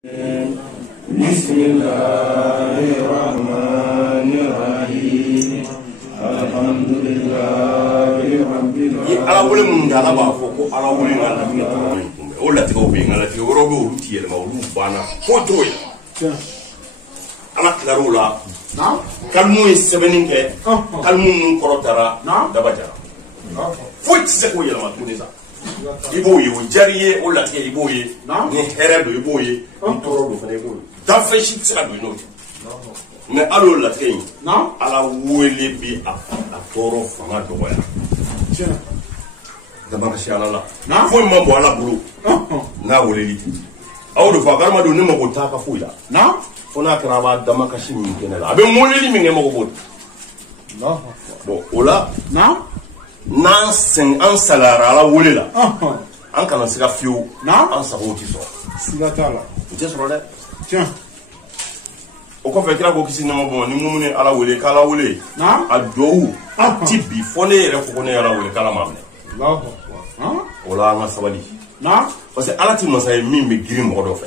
Bismillahirrahmanirrahim. Alhamdulillahi rabbil alamin. Ala wole mun da ala b'a fɔ ko ala wole na la min kunbɛ o latigɛw bɛ yen nka latigɛ wɛrɛw bɛ olu ti yɛlɛma olu banna fo cogo ye ala tilar'o la kalimu ye sɛbɛnni kɛ kalimu minnu kɔrɔtara daba jara foyi tɛ se k'o yɛlɛma tuguni sa i b'o ye o jari ye o latigɛ i b'o ye ni hɛrɛ don i b'o ye ni tɔɔrɔ don fana i b'o ye danfɛn si tɛ se ka don i n'o tɛ mais ala o latigɛ in ala wele bi a tɔɔrɔ fanga dɔgɔya dama kasi ala la foyi ma bɔ ala bolo n'a weleli aw de fɔ adamadenw ne mago t'a ka foyi la fo n'a kɛra a b'a dama kasi min kɛ ne la a bɛ weleli min kɛ mago b'o la bon o la n'an salayara ala wele la an kana siga fiyewu an sagow tɛ sɔrɔ siga t'a la o tɛ sɔrɔ dɛ o kɔfɛ kira ko kisi nɛma bɔ ni mun ni ala wele k'ala wele a duwawu a ti bi fo ne yɛrɛ fɔ ko ne ala wele k'ala ma minɛ o la an ka sabali parce que ala ti masa ye min bɛ girin mɔgɔ dɔ fɛ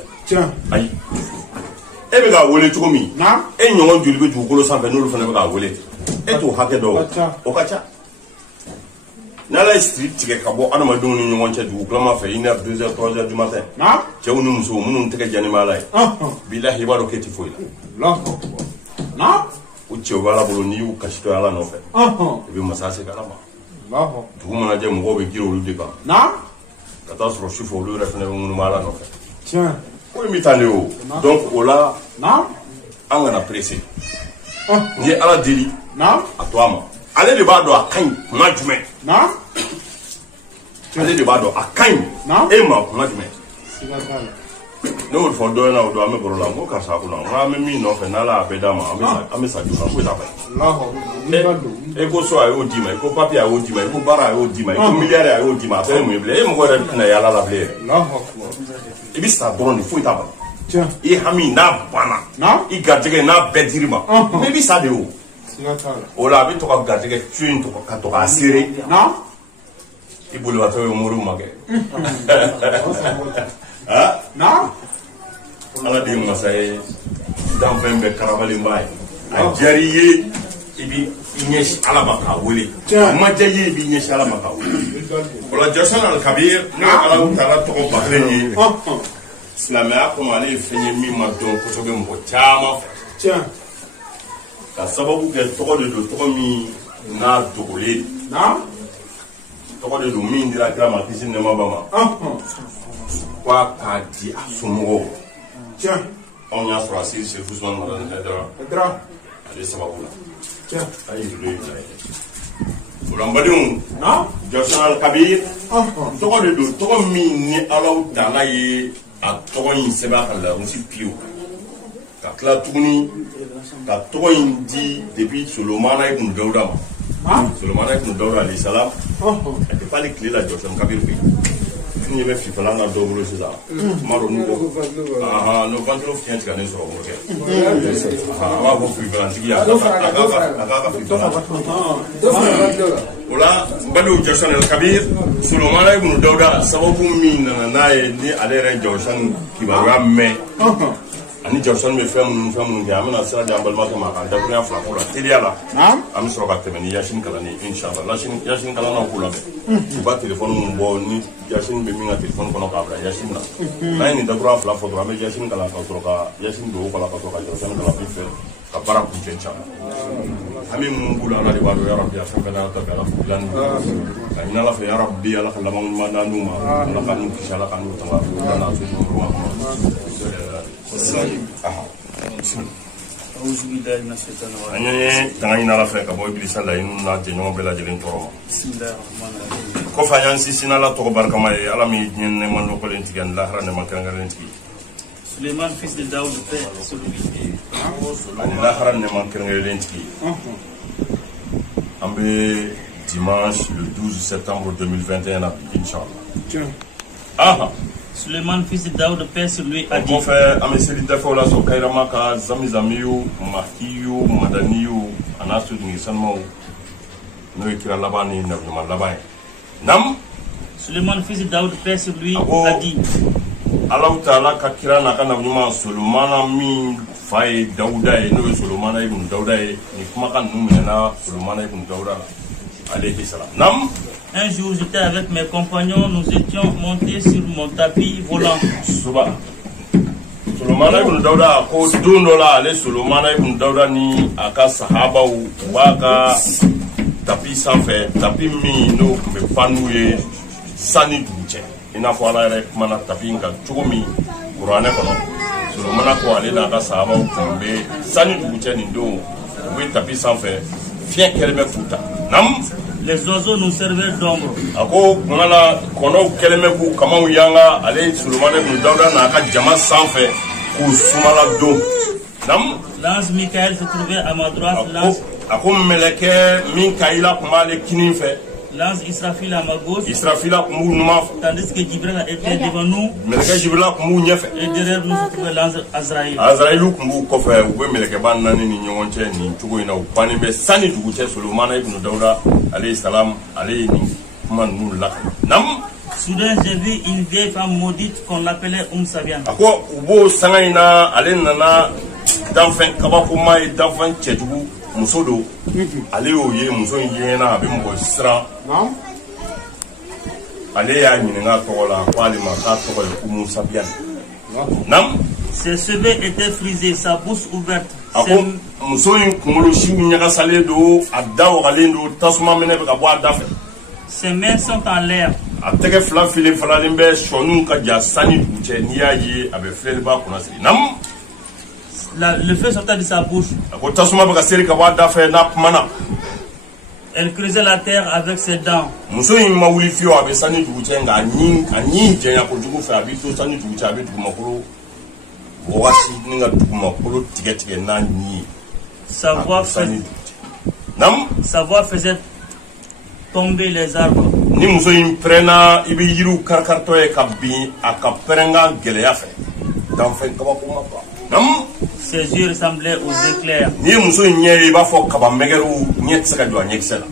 ayi e bɛ k'a wele cogo min e ɲɔgɔn joli bɛ dugukolo sanfɛ n'olu fana bɛ k'a wele e t'o hakɛ dɔn o ka ca ni ala ye siri tigɛ ka bɔ adamadenw ni ɲɔgɔn cɛ dugukulama fɛ 1h 2h 3h du matin cɛw ni musow minnu tɛgɛ jani bɛ ala ye bilahi i b'a dɔn k'e ti foyi la o cɛw bɛ ala bolo n'i y'u kasi to ala nɔfɛ i bɛ masa se ala ma dugu mana jɛ mɔgɔw bɛ girin olu de kan ka taa sɔrɔ sufɛ olu yɛrɛ fana bɛ ŋunu ala nɔfɛ ko in bɛ taa ne o donc o la an kana pressé n'i ye ala deli a to a ma ale de b'a dɔn a ka ɲi kuma jumɛn ale de b'a dɔn a ka ɲi e ma kuma jumɛn ne y'o fɔ dɔ ɲɛna o don an bɛ baro la n ko karisa kunna n ko an bɛ min nɔfɛ n'ala y'a bɛɛ d'a ma an bɛ sa joona foyi t'a fɛ e ko so a y'o d'i ma i ko papiye a y'o d'i ma i ko baara a y'o d'i ma i ko miliyari a y'o d'i ma a bɛɛ ye mun ye bilen e mɔgɔ yɛrɛ tɛna yaala la bilen yɛrɛ i bɛ sa dɔrɔn de foyi t'a bali i hami n'a banna i garijɛgɛ n'a bɛɛ dir'i ma mais i bɛ sa de o o la a bɛ to ka garijɛgɛ su in ka to k'a seere i bolibatɔ ye moriw ma kɛ ala de ye masa ye danfɛn bɛɛ karabalenba ye a diyara i ye i b'i ɲɛsin ala ma k'a wele a ma diya i ye i b'i ɲɛsin ala ma k'a wele o la Jɔson Al-Kabir n'o ye ala taala tɔgɔ ba kelen ye silamɛya kɔnɔ ale ye fɛn ye min ma dɔn kosɛbɛ mɔgɔ caman fɛ ka sababu kɛ tɔgɔ de don tɔgɔ min n'a dogolen tɔgɔ de don min dira kira ma kisi nɛɛma ba ma k'a k'a di a somɔgɔw anw y'a sɔrɔ a sigi Sefu Usumani Mamadu Haidara ale sababu la a ye juru ye bila ye o la n badenw Jɔson Al-Kabir tɔgɔ de don tɔgɔ min ni Alahu Taala ye a tɔgɔ in sɛbɛn a ka lawurusi piyew ka tila tuguni ka tɔgɔ in di depuis Solomana ibn Dawuda ma Solomana ibn Dawuda alayhi salam a tɛ fali tile la Jɔson Kabir fɛ ni bɛ fifalan na dɔw bolo sisan kuma dɔ n'u ko n'o ventilo fiɲɛ tigɛ ne sɔrɔ o kɛ a b'a fɔ fifalantigi a k'a ka fifalan o la n balimaw Jɔson Al-Kabir Solomana ibn Dawuda sababu min nana n'a ye ni ale yɛrɛ Jɔson kibaruya mɛn ani Jɔson bɛ fɛn minnu kɛ an bɛna sira di an balimakɛ ma k'an dakurunya fila k'o la teliya la an bɛ sɔrɔ ka tɛmɛ ni Yasin kalanni ye inshallah Yasin kalannaw k'u labɛn u ka telefɔni min bɔ ni Yasin bɛ min ka telefɔni kɔnɔ k'a bila Yasin na n'an ye nin dakurunya fila fɔ dɔrɔn an bɛ Yasin kalan ka sɔrɔ ka Yasin don o kɔnɔ ka sɔrɔ ka Jɔson kalan bi fɛ ka baara kuncɛ caman an bɛ mun bolo ala de b'a dɔn yarabi a fɛn fɛn n'a ta bɛɛ ala fo dilanni ka ɲini ala fɛ yarabi ala ka laban ɲuman d'an n'u ma ala ka n'u kisi ala ka n'u tanga ala n'a to ɲuman ma an ye tanga ɲini ala fɛ ka bɔ Ibilisa laɲiniw n'a jɛɲɔgɔn bɛɛ lajɛlen tɔɔrɔ ma kɔfɛ an y'an sinsin ala tɔgɔ barikama ye ala min ye diɲɛ nɛɛma nɔgɔlen tigɛ ani lahara nɛɛma kɛrɛnkɛrɛnlen tigi Suleiman fils de Daoud paix sur lui ani lahara nɛɛma kɛrɛnkɛrɛnlen tigi an bɛ dimanche le 12 septembre 2021 na inchallah Suleiman fils de Daoud paix sur lui a dit kɔfɛ an bɛ seli dafɛw la sɔrɔ Kayirama ka zamizamiyu mahiyu madaniyu a n'a sodungi sanumaw n'o ye kira laban ni nabiɲuman laban ye nam Suleiman fils de Daoud paix sur lui a dit Allah Ta'ala ka kira na kana nyuma Solomana min faye Dauda e no Solomana ibn Dauda e ni kuma kan numena Solomana ibn Dauda alayhi salam. Nam un jour j'étais avec mes compagnons, nous étions montés sur mon tapis volant. Suba Solomana ibn Dauda ko dundola ale Solomana ibn Dauda ni aka sahaba waka tapi sanfɛ tapi min no kun bɛ panu ye sani dugu cɛ I n'a fɔ ala yɛrɛ kumana tapi in kan cogo min kuranɛ kɔnɔ Solomana ko ale n'a ka sahabaw kun bɛ sani dugu cɛ nin don u bɛ tapi sanfɛ fiɲɛ kɛlen bɛ k'u ta nam les oiseaux nous servaient d'ombre. a ko kuma la kɔnɔw kɛlen bɛ k'u kamaw yanga ale Solomana ibn Dauda n'a ka jama sanfɛ k'u sumala don nam L'ange Michael se trouvait à ma droite, a ko mɛlɛkɛ min ka ila kun b'ale kinin fɛ l'ange Israfil à ma gauche, Israfila kun b'u numan fɛ tandis que Jibril était devant nous mɛlɛkɛ Jibrila kun b'u ɲɛfɛ et derrière nous se trouvait l'ange Azraïl. Azraïlu kun b'u kɔfɛ u bɛ mɛlɛkɛba naani ni ɲɔgɔn cɛ nin cogo in na u bannen bɛ sani dugu cɛ Solomana ibn Dauda alayhi salam ale ye nin kuma ninnu lakana nam Soudain j'ai vu une vieille femme maudite qu'on l'appelait Sabian. a ko u b'o sanga in na ale nana danfɛn kabakoma ye danfɛn cɛjugu muso do ale y'o ye muso in yɛna a bɛ mɔgɔ siran ale y'a ɲininka tɔgɔ la ko ale ma k'a tɔgɔ ye ko Sabian nam Ses cheveux étaient frisés, sa bouche ouverte. a ko muso in kunkolo siw ɲagasalen do a da wagalen do tasuma minɛ bɛ ka bɔ a da fɛ Ses mains sont en l'air. a tɛgɛ fila file falalen bɛ sɔniw ka ja sani dugu cɛ n'i y'a ye a bɛ filɛliba kunna siri nam Le feu sortait de sa bouche. a ko tasuma bɛ ka seri ka bɔ a da fɛ n'a kumana Elle creusait la terre avec ses dents. muso in ma wuli fiyewu a bɛ sani dugu cɛ nka a ɲi jɛnya kojugu fɛ a bɛ to sani dugu cɛ a bɛ dugumakolo wagati ni ka dugumakolo tigɛ tigɛ n'a ɲi ye Sa voix sani dugu cɛ nam Sa voix faisait tomber les arbres. ni muso in pɛrɛnna I bɛ yiriw karikaritɔ ye ka bin a ka pɛrɛnkan gɛlɛya fɛ danfɛn kabakoma ba nam Ses yeux ressemblaient aux éclairs. ni ye muso in ɲɛ ye I b'a fɔ kaba mɛgɛriw ɲɛ tɛ se ka jɔ a ɲɛkisɛ la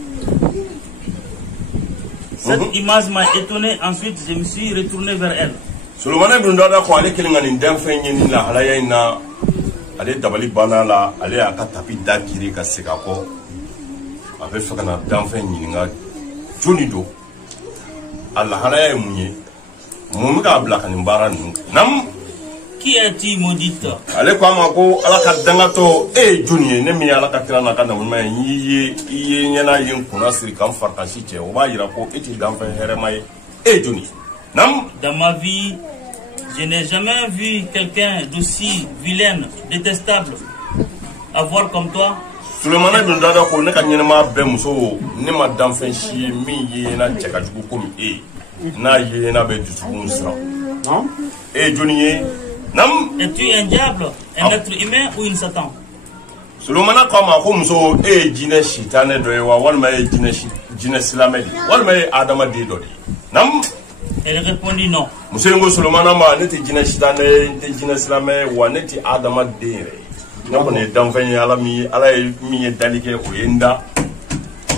Cette image m'a étonné. Ensuite, je me suis retourné vers elle. Solomana ibn Dauda ko ale kelen ka nin danfɛn ye nin lahalaya in na ale dabali banna la ale y'a ka tapi da kiri ka segin a kɔ a bɛ fɛ ka na danfɛn ɲininka joni don a lahalaya ye mun ye mun bɛ k'a bila ka nin baara ninnu nam Qui es-tu, maudite? ale ko a ma ko ala ka dangatɔ e ye joni ye ne min ye ala ka kira n'a ka nabiɲuman ye I ye ɲɛna ye n kunna siri ka n farikasi cɛ o b'a yira ko e tɛ danfɛn hɛrɛma ye e ye joni nam Dans ma vie, je n'ai jamais vu quelqu'un d'aussi vilain, détestable, à voir comme toi. Solomana ibn Dauda ko ne ka ɲɛnɛma bɛɛ muso ne ma danfɛn si ye min ye na cɛ ka jugu komi e n'a ye n'a bɛ dusukun siran e ye joni ye nam Es-tu un diable, un être humain ou une Satan? Solomana ko a ma ko muso e ye jinɛ sitanɛ dɔ ye wa walima e ye jinɛ silamɛ de ye walima e ye adamaden dɔ de ye nam Elle répondit non. muso in ko Solomana ma ne tɛ jinɛ sitanɛ ye n tɛ jinɛ silamɛ ye wa ne tɛ adamaden yɛrɛ ye ne kɔni ye danfɛn ye ala ye min ye dali kɛ o ye n da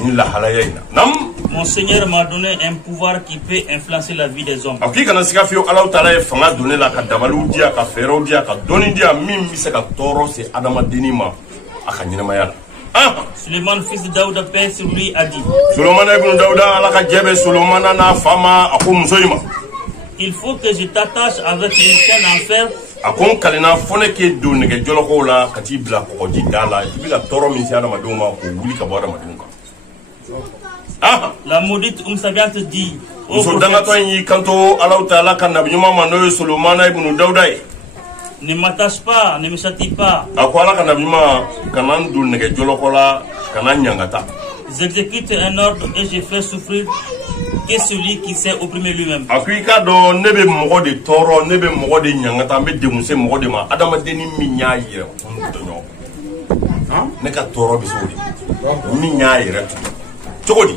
ni lahalaya in na nam Mon Seigneur m'a donné un pouvoir qui peut influencer la vie des hommes. a k'i kana siga fiyewu ala taala ye fanga don ne la ka dabaliw di yan ka fɛɛrɛw di yan ka dɔnni di yan min bɛ se ka tɔɔrɔ se adamadennin ma a ka ɲɛnamaya la Suleiman, fils de Daouda, paix sur lui, a dit Solomana ibn Dauda ala ka jɛ bɛ Solomana n'a fa ma a ko muso in ma il faut que je t'attache avec une chaîne en fer a ko n kalenna fo ne k'e don nɛgɛjɔlɔkɔw la ka t'i bila kɔgɔji da la I bɛ ka tɔɔrɔ min se adamadenw ma k'o wuli ka bɔ adamadenw kan La maudite Sabian te dit muso dangatɔ in y'i kanto ala taala ka nabiɲuman ma n'o ye Solomana ibn Dauda ye ne m'attache pas, ne me châtie pas. a ko ala ka nabiɲuman kana n don nɛgɛjɔlɔkɔ la kana ɲangata J'exécute un ordre et je fais souffrir que celui qui s'est opprimé lui-même. a ko I k'a dɔn ne bɛ mɔgɔ de tɔɔrɔ ne bɛ mɔgɔ de ɲangata n bɛ degun se mɔgɔ de ma adamadennin min y'a yɛrɛ kun tɔɲɔ ne ka tɔɔrɔ bɛ se o de min y'a yɛrɛ tugu cogo di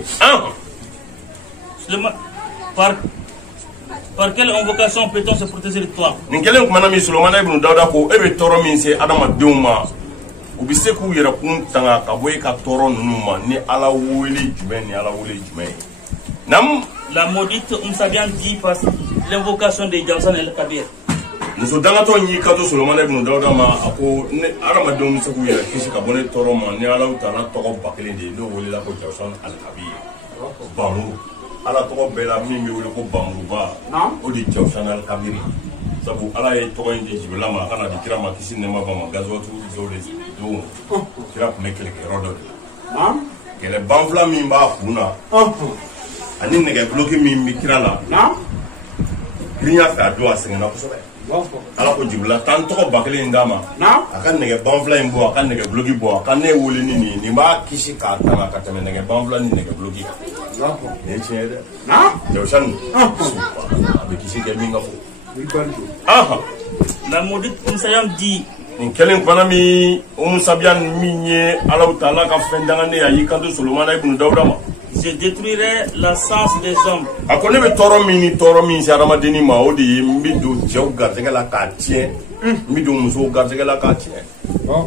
Par quelle invocation peut-on se protéger de toi? nin kelen kumana min Solomana ibn Dauda ko e bɛ tɔɔrɔ min se adamadenw ma u bɛ se k'u yɛrɛ kun tanga ka bɔ I ka tɔɔrɔ ninnu ma ni ala wele jumɛn ni ala wele jumɛn ye nam La maudite Sabian dit l'invocation de Jalsan el-Kabir. Muso dangato ni kato Solomon ibn Dawuda ma ako ne aramadon se ku yere kisi ka bone toro ma ni ala utala to ko bakele de no wole la ko Jalsan el-Kabir. Bamu ala to ko bela mi mi wole ko bamu ba o di Jalsan el-Kabir. Sabu ala ye to inde jibla ma kana di kira ma kisi ne ma ba ma gazotu zole do kira ko mekele ke rodo. Kele banfla mi ba kuna. Ani nege bloki mi mi kira la. Grinya fa do asengena ko sobe. Ala ko jibla tan to bakele ndama akan nege banfla imbo akan nege blogi bo akan ne wole ni ba kisi ka tanga ka teme nege banfla ni nege blogi ne chede Jalsan be kisi ke minga fo La maudite Moussayam dit in kelen kwana mi Sabian minye ala utala ka fendanga ne ayi kanto Solomon ibn Dawuda ma je détruirai la sens des hommes. Akone be toro min si aramadeni ma odi mbido jew gartege la ka tie mbido muso gartege la ka tie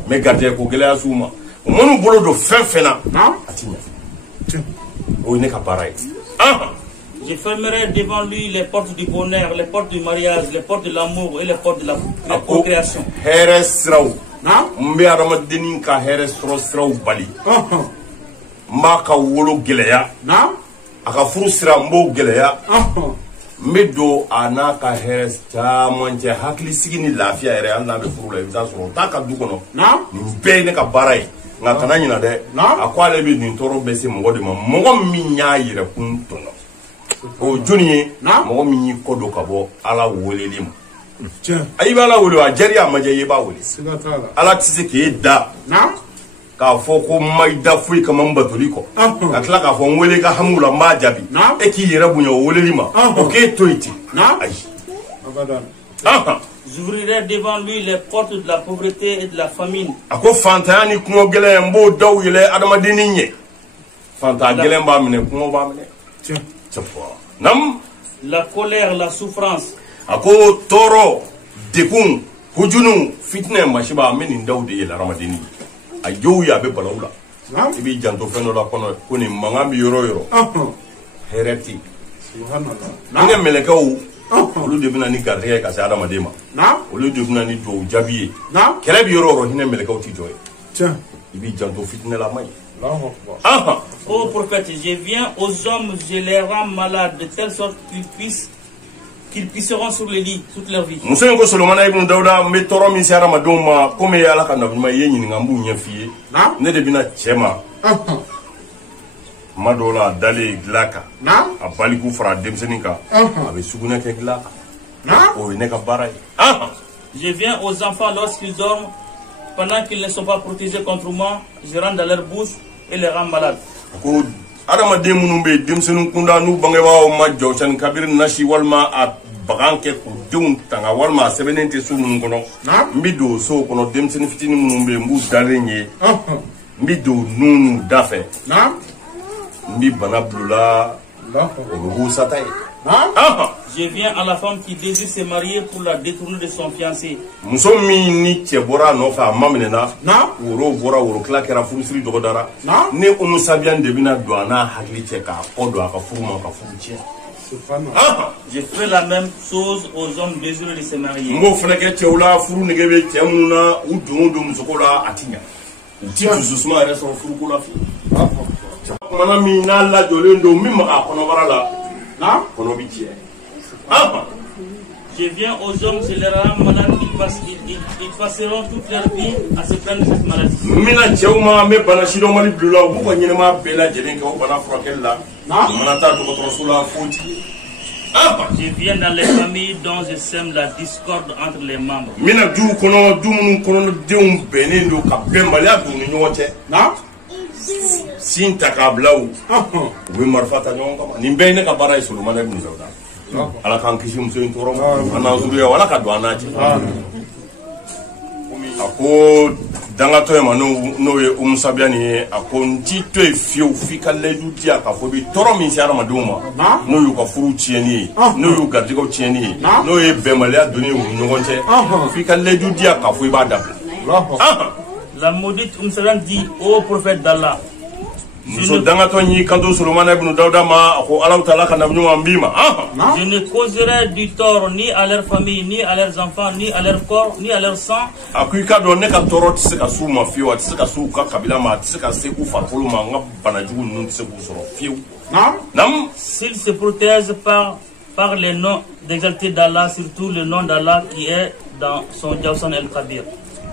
me gartege ko gele asuma monu bolo do fenfena atinya o ne ka parai Je fermerai devant lui les portes du bonheur, les portes du mariage, les portes de l'amour et les portes de la procréation. Heresrau mbe aramadeni ka heresrau bali maka wolo geleya aka furu sira mbo geleya medo anaka heres tamonje hakli sigini lafiya ere Allah be furu la bisa so ta ka du kono ni be ne ka barai nga tanani na de akwale bi ni toro be se mo de mo mi nya yire kun tono o joni mo mi kodo ka bo ala woleli mo ayi bala wolo a jari amaje ye ba woli ala tise ke da ka foko mai da fui kaman batoliko atla ka fo wele ka hamula ma jabi e ki yere bunyo wele lima o ke toiti ai abadan j'ouvrirai devant lui les portes de la pauvreté et de la famine. Ako fantani kumo gele mbo daw yele adama dininye fanta gele mba mine kumo ba mine tchafo nam la colère, la souffrance. Ako toro dekun hujunu fitne mashiba mini daw de yele ramadini a jow ya be balawla ibi janto feno la kono koni mangami yoro hereti subhanallah ne melekaw olu de bina ni garde ka sa adama dema olu de bina ni do jabiye kele bi yoro hine melekaw ti joy ibi janto fitne la may Ô prophète, je viens aux hommes, je les rends malades de telle sorte qu'ils pisseront sur les lits toute leur vie. Muso ko Solomon ibn Dawuda me toro mi sara madoma comme yala kana ma yenyi ngambu nyafiye ne de bina chema madola dale glaka abaliku fra demseninka abe suguna ke glaka o ne ka baray Je viens aux enfants lorsqu'ils dorment pendant qu'ils ne sont pas protégés contre moi, je rentre dans leur bouche et les rends malades. Ko adama demunumbe demsenun kunda nu bangewa o majjo chan kabir nashi walma a baganke ko dum tanga walma sebenente sunun kono mbido so kono demsen fitini munumbe mbu darenye mbido nunu dafe mbi bana blula o satay Je viens à la femme qui désire se marier pour la détourner de son fiancé. Muso mi ni chebora no fa mamnena woro bora woro klakera furusiri dogodara ne Sabian de bina douana hakli cheka odo aka furuma ka furuche. Je fais la même chose aux hommes désireux de se marier. Mo fneke chewla furu negebe chemuna udu musokola atinya. Titu susuma reso furu kola fi. Mana mi na la jolendo mi ma kono barala kono bitie. Je viens aux hommes, je les rends malades, ils passeront toute leur vie à se prendre cette maladie. Mina chewma me bana shido mali blula bu ko nyema bela jelen ko bana frakella manata to ko rasula foti. Je viens dans les familles dont je sème la discorde entre les membres. Mina du kono du mun kono deum benendo ka bembala du ni nyote sinta ka blaw we marfata nyonga ni mbene ka bara isulu mana ibn Dawuda ala kan kisi muso intoro ana zuriya wala ka do anachi ako danga to ma no ye Sabiani ako ntito e fiu fika ledu dia ka fo bi toro min siara maduma no yu ka furu tieni no yu ga digo tieni no ye bemalia doni ngonte fika ledu dia ka fo ba da La maudite Sabian dit ô prophète d'Allah, Je ne causerai du tort ni à leur famille, ni à leurs enfants, ni à leur corps, ni à leur sang. S'ils se protègent par les noms d'exalté d'Allah, surtout le nom d'Allah qui est dans son Jawsan el-Kabir.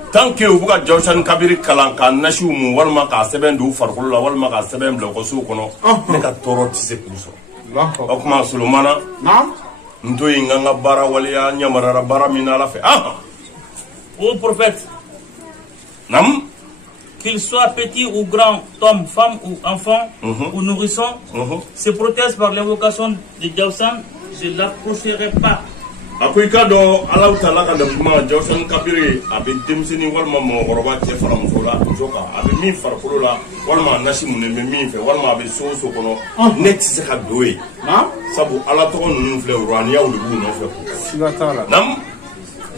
Tant que vous avez Jawsan Kabir Kalanka, Nashumu, Walmaka, Seven do Farfula, Walmaka, Seven Blocosu, Neka Toro Tsepuso. Okma Sulumana, Ndoing Bara Walia, Yamara Bara Minalafe. Ô prophète, Nam, qu'il soit petit ou grand, homme, femme ou enfant, ou nourrisson, se protège par l'invocation de Jawsan, je ne l'approcherai pas. Après do Allah Ta'ala ka dama Jawsan Kabir abe demsini walma mo goroba che fara musola joka abe min farfolo la walma nasimu ne min fe walma abe so kono net se ka doe sabu Allah to nun fle urania ou le bu no fe nam.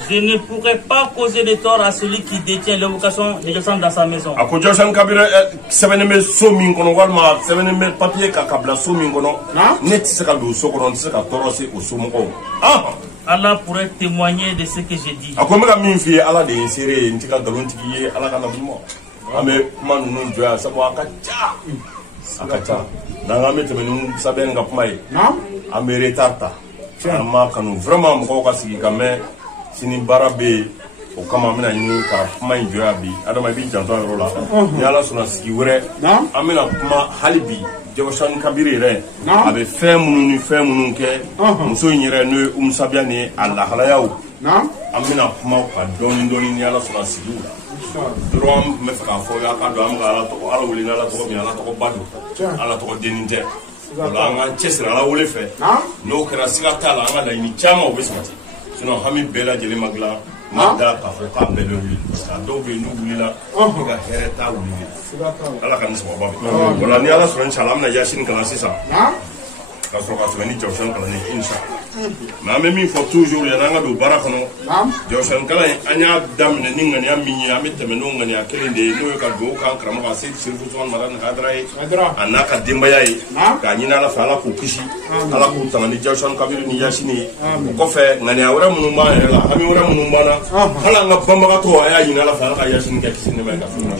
Je ne pourrai pas causer de tort à celui qui détient l'évocation de Jawsan dans sa maison. Ako Jawsan Kabir seveneme so min kono walma seveneme papier ka kabla so min kono net se ka do so kono se ka toro se o so mo ko Allah pourrait témoigner de ce que j'ai dit. Akomeka min fi Allah de sere ntika galontiki ye Allah kana bimo ame kuma nunu joya sabo akacha nanga metemenu saben nga kuma ye ame retarta ama kanu vraiment mko ka sigi kame sini barabe o kama mina ni ka kuma joya bi adama bi janto ro la ni Allah suna sigi wure amina kuma halibi Jawsan Kabir re abe fem munun ke muso nyire no sabia ni Allah halayaw amina kuma ka doni ni ala sura sidu drum me fa fo ya ka do am ala to ala wuli na ala to mi ala to badu ala to deninte wala nga chesra ala wuli fe no kra siga tala nga da ni chama o besmati sino hami bela jeli magla mada ka fo ka belo wi sa do be nu wuli la ga hereta wuli ala kan so baba wala ni ala sura inshallah amna yasin kala sisa ka so ka so ni Jawsan kala ni inshallah ma me mi fo toujours ya nga do barakono Jawsan kala anya damne ni ngani ammi amete me no ngani akelinde no ka do kan krama ka sit sirfu ton maran kadrai anaka dimbayai ka nyina la fala ku kishi ala ku tangani Jawsan Kabir ni yasini ko fe ngani awra munu ma la hami awra munu bana kala nga bamba ka to aya nyina la fala ka yasini ka kisini me ka sunna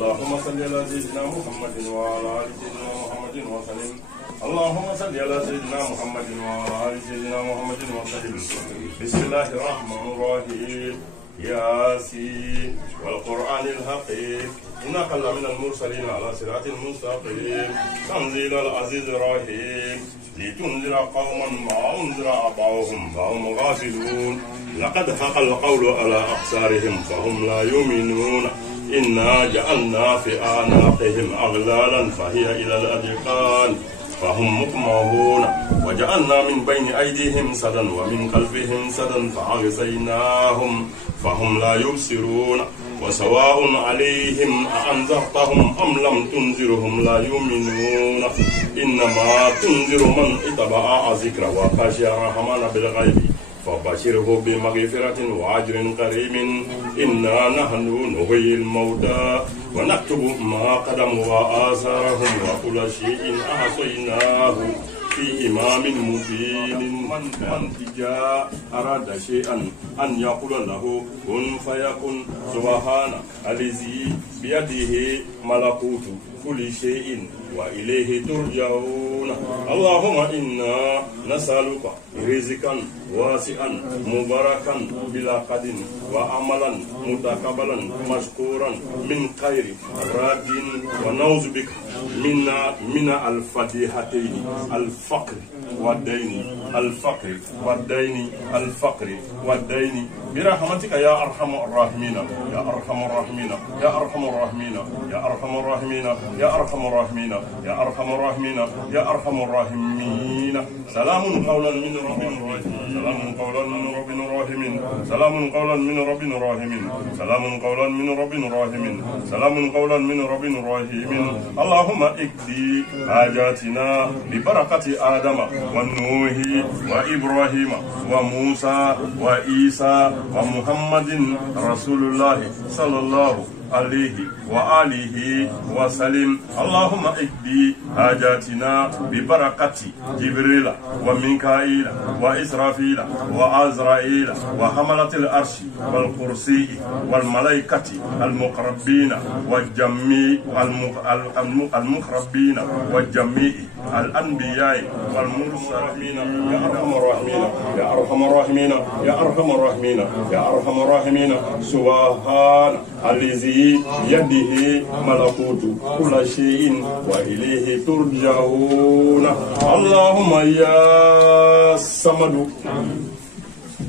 Allahumma salli ala sayyidina Muhammadin wa ala ali sayyidina Muhammadin wa sallim اللهم صل على سيدنا محمد وعلى ال سيدنا محمد وسلم بسم الله الرحمن الرحيم ياسين والقرآن الحكيم إنك لمن المرسلين على صراط مستقيم تنزيل العزيز الرحيم لتنذر قوما ما أنذر آباؤهم فهم غافلون لقد حق القول على أبصارهم فهم لا يؤمنون إنا جعلنا في أعناقهم أغلالا فهي إلى الأذقان فهم مقمحون وجعلنا من بين أيديهم سدا ومن خلفهم سدا فأغشيناهم فهم لا يبصرون وسواء عليهم أأنذرتهم أم لم تنذرهم لا يؤمنون إنما تنذر من اتبع الذكر وخشي الرحمن بالغيب فبشره بمغفرة وأجر كريم إنا نحن نحيي الموتى ونكتب ما قدموا وآثارهم وكل شيء أحصيناه في إمام مبين من جاء أراد شيئا أن يقول له كن فيكن سبحان الذي بيده ملكوت كل شيء وإليه ترجعون اللهم إنا نسألك رزقا واسعا مباركا بلا قد وعملا متقبلا مشكورا من خير راد ونعوذ بك من الفضيحتين الفقر والدين الفقر والدين الفقر والدين برحمتك يا أرحم الراحمين يا أرحم الراحمين يا أرحم الراحمين يا أرحم الراحمين يا أرحم الراحمين يا أرحم الراحمين يا أرحم الراحمين سلام قولا من رب رحيم سلام قولا من رب رحيم سلام قولا من رب رحيم سلام قولا من رب رحيم سلام قولا من رب رحيم اللهم اقضي حاجاتنا ببركة آدم ونوح وإبراهيم وموسى وعيسى ومحمد رسول الله صلى الله عليه وآله وسلم اللهم اقضي حاجاتنا ببركة جبريل وميكائيل وإسرافيل وعزرائيل وحملة العرش والكرسي والملائكة المقربين والجميع المقربين والجميع الأنبياء والمرسلين يا أرحم الراحمين يا أرحم الراحمين يا أرحم الراحمين يا أرحم الراحمين سبحان الذي يده ملكوت كل شيء وإليه ترجعون اللهم يا صمد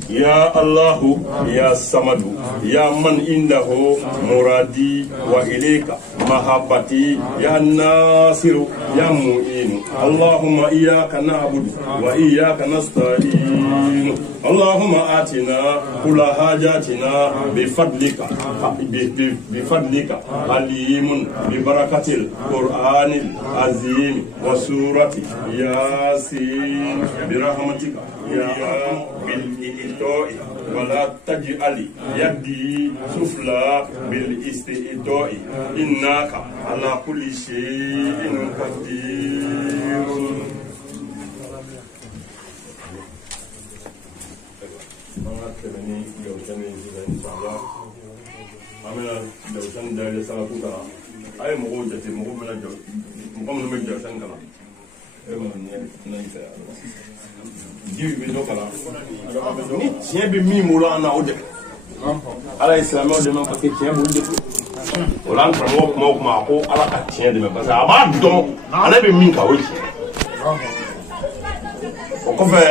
يا الله يا صمد يا من عنده مرادي وإليك محبتي يا ناصر يا معين اللهم إياك نعبد وإياك نستعين اللهم آتنا كل حاجاتنا بفضلك عليم ببركة القرآن العظيم وسورة ياسين برحمتك يا بالإيتاء ولا تجعل يدي سفلى بالاستئتاء إنك على كل شيء قدير ay mɔgɔw jate mɔgɔ bɛna jɔ mɔgɔ minnu bɛ jɔfɛn kalan ji bɛ dɔ kalan ni tiɲɛ bɛ min bolo an na o dɛ ala ye silamɛw dɛmɛ parce que tiɲɛ b'olu de o la an karamɔgɔ kuma o kuma a ko ala ka tiɲɛ dɛmɛ parce que a b'a dɔn ale bɛ min kan o ye tiɲɛ o kɔfɛ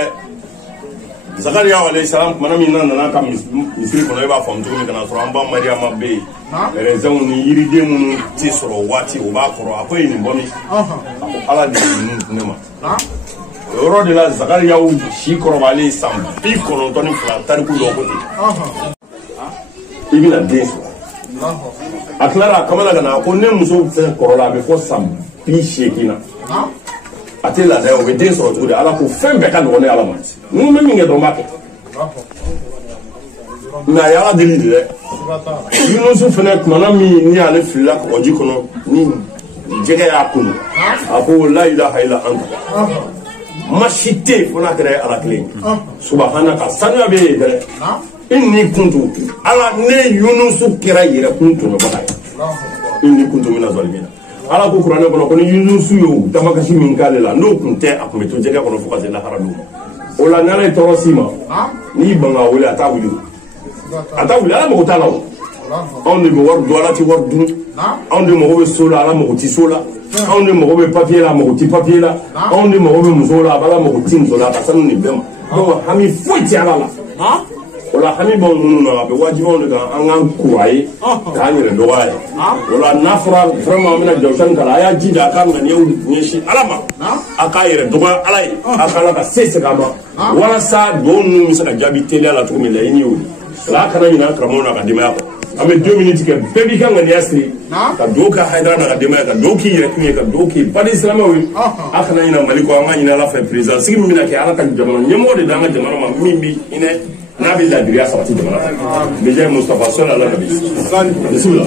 Zakariya alayhi salam kumana min nana ka misiri kɔnɔ i b'a faamu cogo min kana sɔrɔ an ba Mariyama bɛ yen raisinw ni yiriden minnu tɛ sɔrɔ waati o b'a kɔrɔ a ko ye nin bɔ min a ko ala de ye nin di ne ma o yɔrɔ de la Zakariyaw si kɔrɔbalen san 92 tariku dɔ ko ten i bɛna den sɔrɔ a tilara a kamana ka na a ko ne muso fɛn kɔrɔla a bɛ fɔ san 80 na a tɛ laada o bɛ den sɔrɔ cogo di ala ko fɛn bɛɛ ka nɔgɔn ne ala ma ninnu bɛ min kɛ dɔrɔn b'a kɛ nka a y'ala deli de dɛ Yunusu fɛnɛ kumana min ni ale filila kɔgɔji kɔnɔ ni jɛgɛ y'a kunu a ko la ilaha illa anta ma si tɛ yen fo n'a kɛra ala kelen subahana ka sanuya bɛ yen dɛ inni kuntu ala ne Yunusu kɛra yɛrɛkun tɔɲɔbaga ye inni kuntu mina zalimina ala ko kuranɛ kɔnɔ ko ni Yunusu y'o damakasi min k'ale la n'o kun tɛ a kun bɛ to jɛgɛ kɔnɔ fo ka se lahara don o la n'ala ye tɔɔrɔ s'i ma n'i ban ka wele a t'a wuli ala mago t'a la o anw de bɛ wari dun ala tɛ wari dun anw de mago bɛ so la ala mago tɛ so la anw de mago bɛ papier la mago tɛ papier la anw de mago bɛ muso la ala mago tɛ muso la a ka sanu nin bɛɛ ma donc hami foyi tɛ ala la o la hami b'anw minnu na a bɛ wajibi anw de kan an k'an ko a ye k'an yɛrɛ dɔgɔya ye o la n'a fɔra vraiment an bɛna jɔfɛn kalan a y'a jija a ka ŋaniyaw ɲɛsin ala ma a k'a yɛrɛ dɔgɔya ala ye a ka ala ka se segin a ma walasa dugawu ninnu bɛ se ka jaabi teliya la cogo min laɲini y'o ye o la a kana ɲinɛ an karamɔgɔw na ka denbaya kɔ an bɛ 2 minutes kɛ bɛɛ b'i ka ŋaniya siri ka dugawu kɛ Hayidara n'a ka denbaya ka dugawu k'i yɛrɛ kun ye ka dugawu k'i badi silamɛw ye a kana ɲinɛ Mali kɔ an ka ɲinɛ ala fɛ président sigi min bɛna kɛ ala ka jamana ɲɛmɔgɔ de d'an ka jamana ma min bɛ hinɛ n'a bɛ ladiriya sabati jamana fɛ déjà Mustafa sɔli ala nabi bisimila.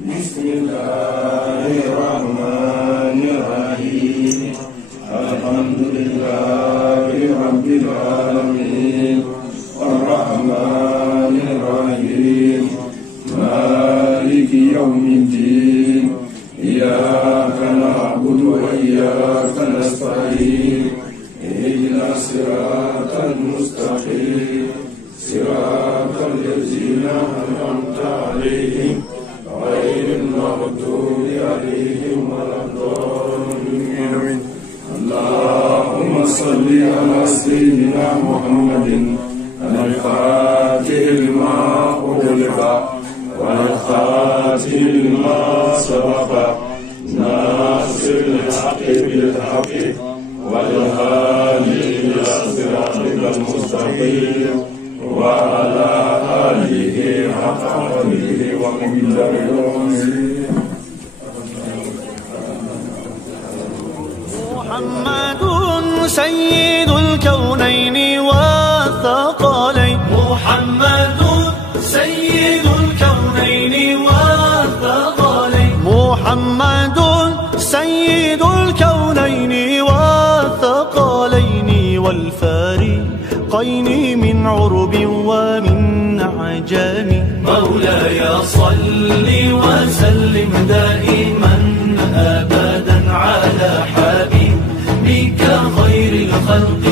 Bismillahirrahmanirrahim. Alhamdulillah. عليهم ولا الضالين. اللهم صل على سيدنا محمد الفاتح لما أغلق والخاتم لما سبق ناصر الحق بالحق والهادي إلى صراطك المستقيم وعلى آله حق قدره ومقداره العظيم. محمد سيد الكونين والثقلين. محمد سيد الكونين والثقلين. محمد سيد الكونين والثقلين والفارقين من عرب ومن عجم. مولاي صل وسلم دائما أبدا على حبيبك خير الخلق